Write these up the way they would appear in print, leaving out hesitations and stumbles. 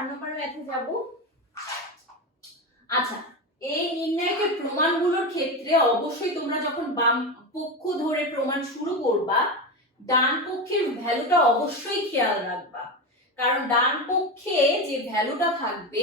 4 নম্বর ম্যাথে যাব। আচ্ছা, এই নির্ণায়কের প্রমাণগুলোর ক্ষেত্রে অবশ্যই তোমরা যখন বাম পক্ষ ধরে প্রমাণ শুরু করবা, ডান পক্ষের ভ্যালুটা অবশ্যই খেয়াল রাখবা, কারণ ডান পক্ষে যে ভ্যালুটা থাকবে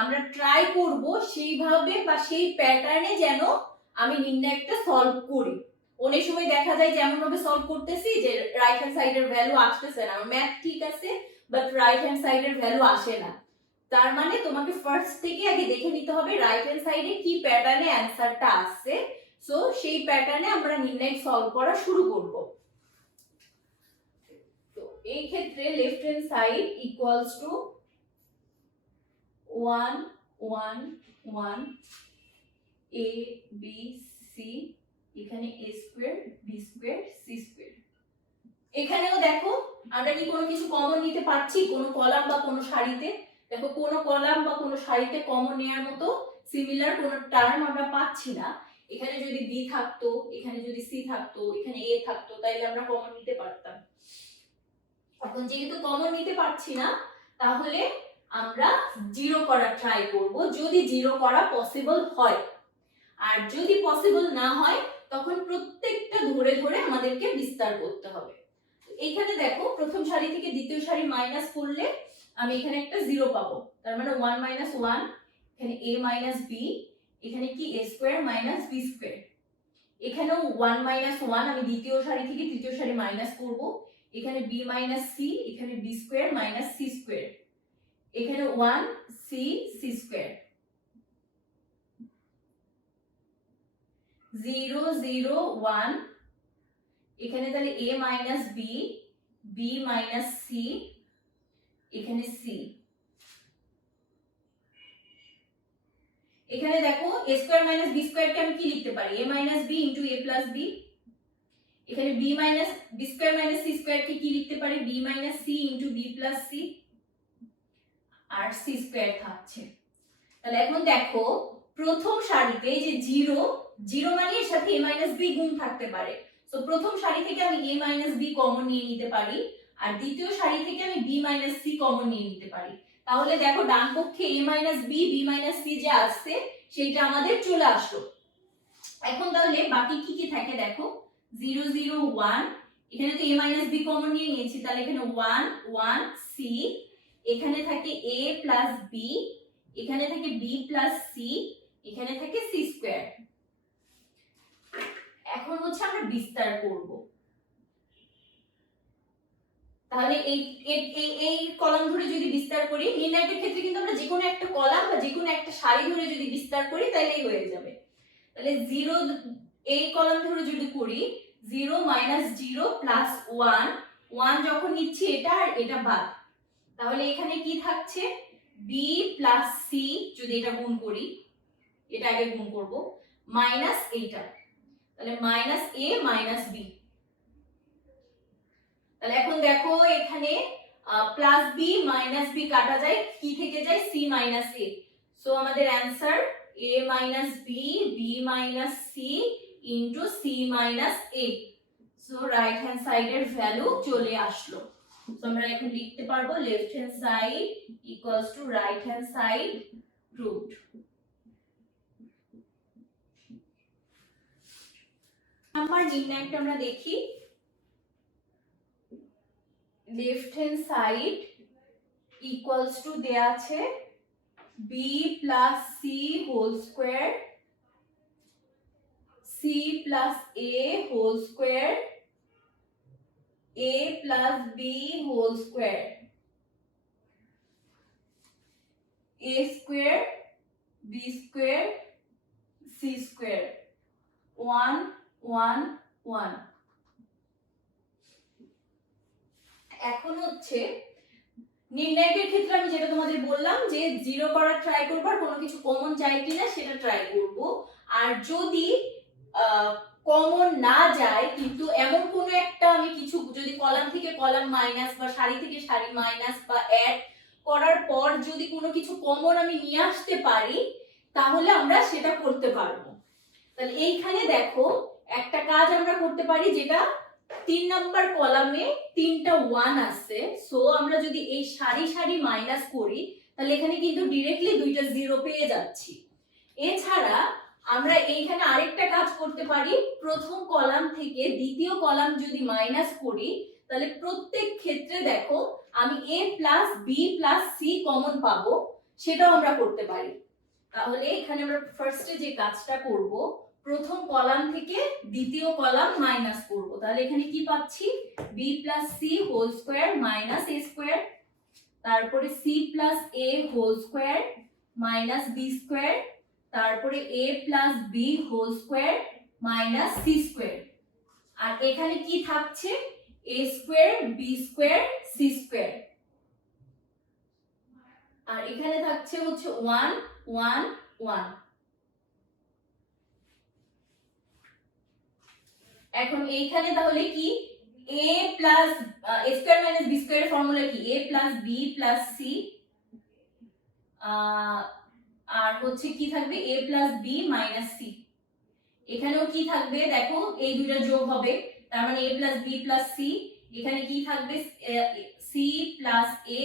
আমরা ট্রাই করব সেইভাবে বা সেই প্যাটার্নে যেন আমি নির্ণায়কটা সলভ করি। অনেক সময় দেখা যায় যেমন ভাবে সলভ করতেছি যে রাইট হ্যান্ড সাইডের ভ্যালু আসতেছে না, ম্যাথ ঠিক আছে বাট রাইট হ্যান্ড সাইডের ভ্যালু আসে না। তার মানে তোমাকে ফার্স্ট থেকে আগে দেখে নিতে হবে রাইট হ্যান্ড সাইডে কি প্যাটার্নে অ্যানসারটা আসছে, সো সেই প্যাটার্নে আমরা নির্ণায়ক সলভ করা শুরু করব। তো এই ক্ষেত্রে left hand side equals two 1 1 1 a b c, এখানে a square b square c square. এখানেও দেখো আমরা কি কোনো কিছু কমন নিতে পারছি কোনো কলাম বা কোনো সারিতে? দেখো কোনো কলাম বা কোনো সারিতে কমন নেওয়ার মতো সিমিলার কোনো টার্ম আমরা পাচ্ছি না। এখানে যদি b থাকতো, এখানে যদি c থাকতো, এখানে a থাকতো, তাইলে আমরা কমন নিতে পারতাম। এখন যেহেতু কমন নিতে পারছি না, তাহলে আমরা জিরো করা ট্রাই করব, যদি জিরো করা পসিবল হয়। আর যদি পসিবল না হয় তখন প্রত্যেকটা ধরে ধরে আমাদেরকে বিস্তার করতে হবে। এইখানে দেখো প্রথম সারি থেকে দ্বিতীয় সারি মাইনাস করলে আমি এখানে একটা 0 পাবো, তার মানে 1 - 1, এখানে a - b, এখানে কি a স্কয়ার - b স্কয়ার। এখানেও 1 - 1 আমি দ্বিতীয় সারি থেকে তৃতীয় সারি মাইনাস করব, এখানে b - c, এখানে b স্কয়ার - c স্কয়ার, এখানে 1 c c স্কয়ার, 0 0 1, এখানে তাহলে a - b, b - c, এখানে c। এখানে দেখো a স্কয়ার - b স্কয়ার কে আমি কি লিখতে পারি? a - b * a + b। এখানে b স্কয়ার - c স্কয়ার কে কি লিখতে পারি? b - c * b + c, আর c স্কয়ার থাকছে। তাহলে এখন দেখো প্রথম সারিতে এই যে 0 0 মানে এর সাথে a - b গুণ থাকতে পারে, সো প্রথম সারি থেকে আমি a - b কমন নিয়ে নিতে পারি, আর দ্বিতীয় সারি থেকে আমি b - c কমন নিয়ে নিতে পারি। তাহলে দেখো ডান পক্ষে a - b b - c যে আসছে সেটা আমাদের চলে আসলো। এখন তাহলে বাকি কি কি থাকে দেখো, 0 0 1, এখানে তো a - b কমন নিয়ে নিয়েছি, তাহলে এখানে 1 1 c, এখানে থাকে a + b, এখানে থাকে b + c, এখানে থাকে c স্কয়ার। এখন হচ্ছে আমরা বিস্তার করব। তাহলে এই কলাম ধরে যদি বিস্তার করি, নির্ণায়কের ক্ষেত্রে কিন্তু আমরা যে কোনো একটা কলাম বা যে কোনো একটা সারি ধরে যদি বিস্তার করি তাহলেই হয়ে যাবে। তাহলে 0 এই কলাম ধরে যদি করি, 0 - 0 + 1, 1 যখন নিচ্ছি এটা আর এটা বাদ, তাহলে এখানে কি থাকছে? b + c, যদি এটা গুণ করি, এটা আগে গুণ করব, মাইনাস এইটা, তাহলে -a - b। তাহলে এখন দেখো এখানে +b - b কাটা যায়, কি থেকে যায়? c - a, সো আমাদের answer a - b b - c * c - a, so right hand সাইডের ভ্যালু চলে আসলো। সো আমরা এখন লিখতে পারবো left hand side equals to right hand side root. Number নির্ণায়কটা আমরা দেখি। Left hand side equals to দেয়া আছে b + c whole square, c + a whole square, a + b whole square, a square b square c square, 1 1 1। এখন হচ্ছে নির্ণায়কের ক্ষেত্রে আমি যেটা তোমাদের বললাম যে জিরো করার ট্রাই করব, আর কোনো কিছু কমন যায় কিনা সেটা ট্রাই করব। আর যদি কমন না যায় কিন্তু এমন কোনো একটা আমি কিছু, যদি কলাম থেকে কলাম মাইনাস বা সারি থেকে সারি মাইনাস বা অ্যাড করার পর যদি কোনো কিছু কমন আমি নিয়ে আসতে পারি, তাহলে আমরা সেটা করতে পারবো। তাহলে এইখানে দেখো একটা কাজ আমরা করতে পারি, যেটা 3 নাম্বার কলামে 3টা 1 আছে, সো আমরা যদি এই সারি সারি মাইনাস করি তাহলে এখানে কিন্তু ডিরেক্টলি দুইটা জিরো পেয়ে যাচ্ছি। এছাড়া আমরা এইখানে আরেকটা কাজ করতে পারি, প্রথম কলাম থেকে দ্বিতীয় কলাম যদি মাইনাস করি তাহলে প্রত্যেক ক্ষেত্রে দেখো আমি a plus B plus C common পাবো, সেটাও আমরা করতে পারি। তাহলে এখানে আমরা ফার্স্টে যে কাজটা করব, প্রথম কলাম থেকে দ্বিতীয় কলাম মাইনাস করব। তাহলে এখানে কি পাচ্ছি, b plus C whole square minus a স্কয়ার, তারপরে c plus a whole square minus b square, তারপরে a plus B whole square minus C square. আর এখানে কি থাকছে, a square B square C square. আর এখানে থাকছে হচ্ছে 1 1 1। এখন এইখানে তাহলে কি a plus a square minus b square এর ফর্মুলা কি, a plus b plus c, আর হচ্ছে কি থাকবে a plus b minus c। এখানেও কি থাকবে দেখো, এই দুইটা যোগ হবে, তার মানে a plus b plus c। এখানে কি থাকবে, c plus a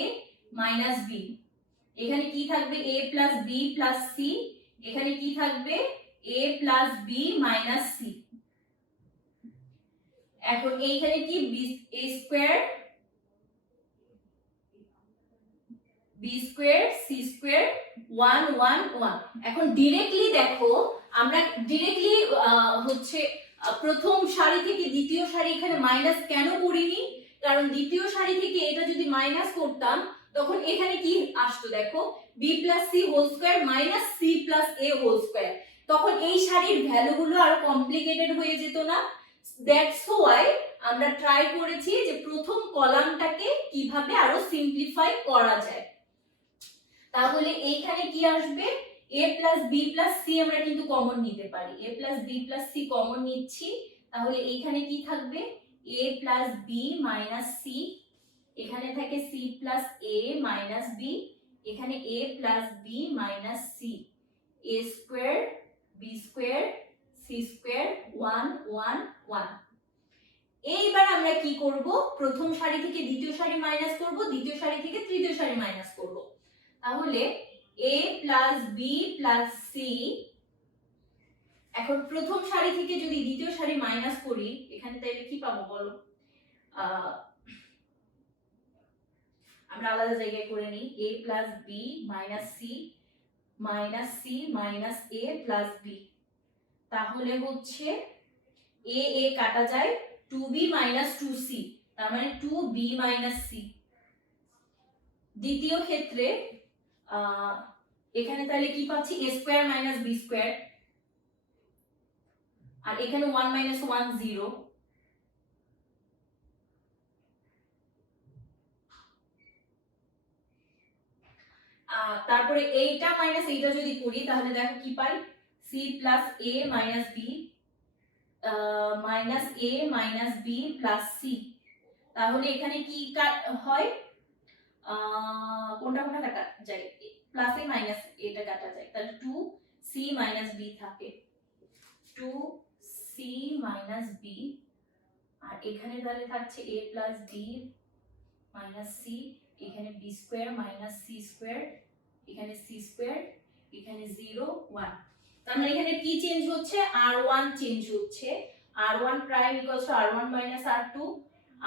minus b। এখানে কি থাকবে, a plus b plus c। এখানে কি থাকবে, a plus b minus c। এখন এইখানে কি a square b square c square 1 1 1। এখন ডাইরেক্টলি দেখো, আমরা ডাইরেক্টলি হচ্ছে প্রথম সারি থেকে দ্বিতীয় সারি এখানে মাইনাস কেন করিনি, কারণ দ্বিতীয় সারি থেকে এটা যদি মাইনাস করতাম তখন এখানে কি আসতো দেখো, b plus c whole square minus c plus a whole square. তখন এই সারির ভ্যালুগুলো আরো কমপ্লিকেটেড হয়ে যেত না। দ্যাটস হোয়াই আমরা ট্রাই করেছি যে প্রথম কলামটাকে কিভাবে আরো সিম্পলিফাই করা যায়। তাহলে এইখানে কি আসবে, a plus b plus c আমরা কিন্তু কমন নিতে পারি, a plus b plus c common নিচ্ছি। তাহলে এইখানে কি থাকবে, a plus b minus c, এখানে থাকে c plus a minus b, এখানে a plus b minus c, a square b square c square 1 1 1। এইবার আমরা কি করব, প্রথম সারি থেকে দ্বিতীয় সারি মাইনাস করব, দ্বিতীয় সারি থেকে তৃতীয় সারি মাইনাস করব। তাহলে a plus b plus c, এখন প্রথম সারি থেকে যদি দ্বিতীয় সারি মাইনাস করি এখানে তাহলে কি পাবো বলো, আমরা আলাদা জায়গায় করে নিই, a plus b minus c minus c minus a plus b। তাহলে হচ্ছে a a কাটা যায়, 2b মাইনাস 2c, তার মানে 2b মাইনাস c। দ্বিতীয় ক্ষেত্রে এখানে তাহলে কি পাচ্ছি, a square minus b square, আর এখানে 1 মাইনাস 1 0। তারপরে এইটা মাইনাস এইটা যদি করি তাহলে দেখো কি পাই, c plus a minus b minus a minus b plus c। তাহলে এখানে কি হয়, কোনটা কোনটা কাটা যায়, প্লাস এ মাইনাস এটা কাটা যায়, তাহলে 2c মাইনাস b থাকে, 2c মাইনাস b। আর এখানে তাহলে থাকছে a plus b minus c, এখানে b square minus c square, এখানে c স্কয়ার, এখানে 0 1। তার মানে এখানে কি চেঞ্জ হচ্ছে, r1 চেঞ্জ হচ্ছে, r1 prime equals to r1 minus r2,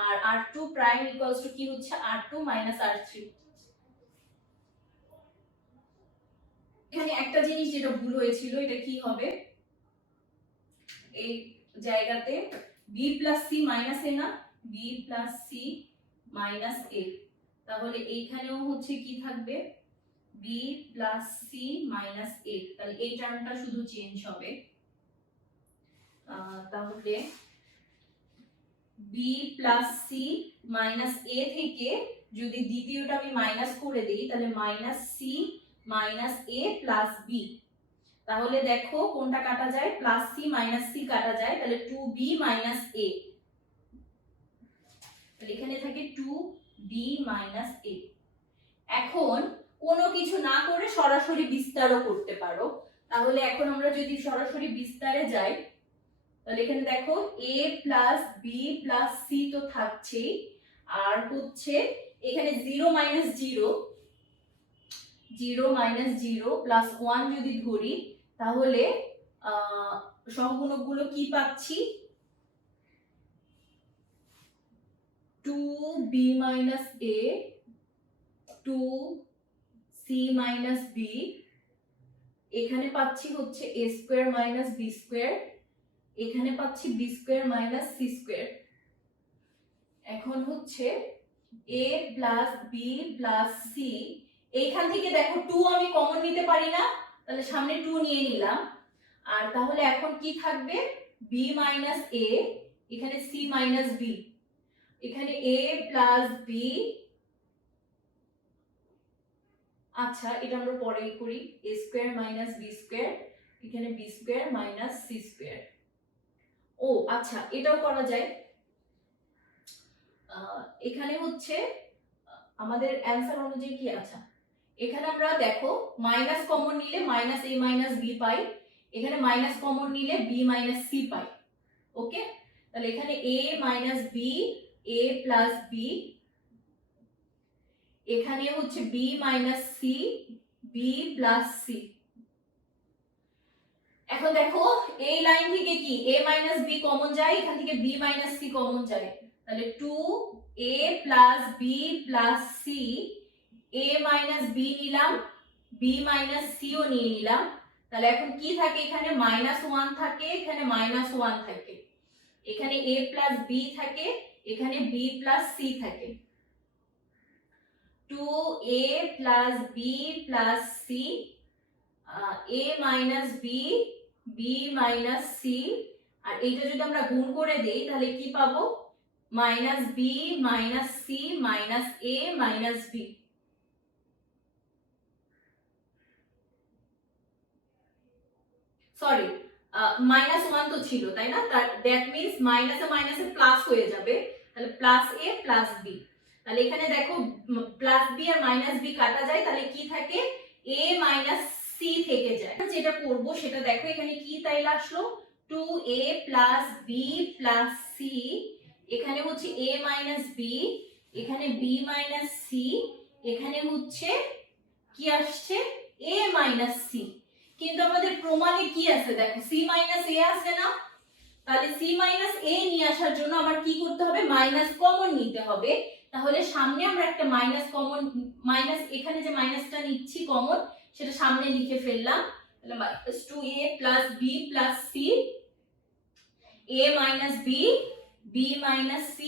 আর r2 প্রাইম ইকুয়ালস টু কি হচ্ছে, r2 মাইনাস r3। এখানে একটা জিনিস যেটা ভুল হয়েছিল, এটা কি হবে, এই জায়গাতে b plus c minus a না, b plus c minus a। তাহলে এইখানেও হচ্ছে কি থাকবে, b plus c minus a, তাহলে এই টার্মটা শুধু চেঞ্জ হবে। তাহলে b plus c minus a থেকে যদি দ্বিতীয়টা আমি মাইনাস করে দেই তাহলে minus c minus a plus b। তাহলে দেখো কোনটা কাটা যায়, প্লাস c মাইনাস c কাটা যায়, তাহলে 2b মাইনাস a, তাহলে এখানে থাকে 2b মাইনাস a। এখন কোনো কিছু না করে সরাসরি বিস্তারও করতে পারো। তাহলে এখন আমরা যদি সরাসরি বিস্তারে যাই তাহলে এখানে দেখো a plus b plus c তো থাকছেই, আর হচ্ছে এখানে 0 মাইনাস 0, 0 মাইনাস 0 প্লাস 1 যদি ধরি তাহলে সহগুণকগুলো কি পাচ্ছি 2b minus a 2c minus b, এখানে পাচ্ছি হচ্ছে a square minus b square, এখানে পাচ্ছি b square minus c square. এখন হচ্ছে a plus b plus c, এইখান থেকে দেখো 2 আমি কমন নিতে পারি না, তাহলে সামনে 2 নিয়ে নিলাম। আর তাহলে এখন কি থাকবে b মাইনাস a, এখানে c মাইনাস b, এখানে a প্লাস b, আচ্ছা এটা আমরা পরেই করি, a square minus b square, এখানে b square minus c square. ও আচ্ছা এটাও করা যায়, এখানে হচ্ছে আমাদের অ্যানসার অনুযায়ী কি আছে, এখানে আমরা দেখো মাইনাস কমন নিলে মাইনাস a মাইনাস b পাই, এখানে মাইনাস কমন নিলে b মাইনাস c পাই। ওকে, তাহলে এখানে a minus b, a plus b, এখানে হচ্ছে b minus c, b plus c। এখন দেখো এই লাইন থেকে কি a মাইনাস b কমন যায়, এখান থেকে b মাইনাস c কমন যায়, তাহলে 2a plus b plus c, a minus b নিলাম, b মাইনাস c ও নিয়ে নিলাম, তাহলে এখন কি থাকে এখানে মাইনাস 1 থাকে, এখানে মাইনাস 1 থাকে, এখানে a প্লাস b থাকে, এখানে b প্লাস c থাকে, 2a plus b plus c, a minus b, b minus c, আর এইটা যদি আমরা গুণ করে দেই তাহলে কি পাবো minus b minus c minus a minus b। Sorry minus 1 তো ছিল তাই না, দ্যাট মিন্স মাইনাসে মাইনাসে প্লাস হয়ে যাবে, তাহলে প্লাস a প্লাস b, তাহলে এখানে দেখো প্লাস b আর মাইনাস b কাটা যায়, তাহলে কি থাকে a মাইনাস c থেকে যায়। যেটা করব সেটা দেখো এখানে কি তাইলে আসলো 2a plus b plus c, এখানে হচ্ছে a মাইনাস b, এখানে b মাইনাস c, এখানে হচ্ছে কি আসছে a মাইনাস c, কিন্তু আমাদের প্রমাণে কি আছে দেখো c মাইনাস a আছে না, তাহলে c মাইনাস a নিয়ে আসার জন্য আমার কি করতে হবে মাইনাস কমন নিতে হবে, তাহলে সামনে আমরা একটা মাইনাস কমন, মাইনাস এখানে যে মাইনাসটা নিচ্ছি কমন সেটা সামনে লিখে ফেললাম, তাহলে minus 2a plus b plus c, a minus b, b minus c,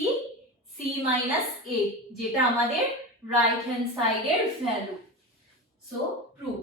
c minus a, যেটা আমাদের রাইট হ্যান্ড সাইডের ভ্যালু। So prove.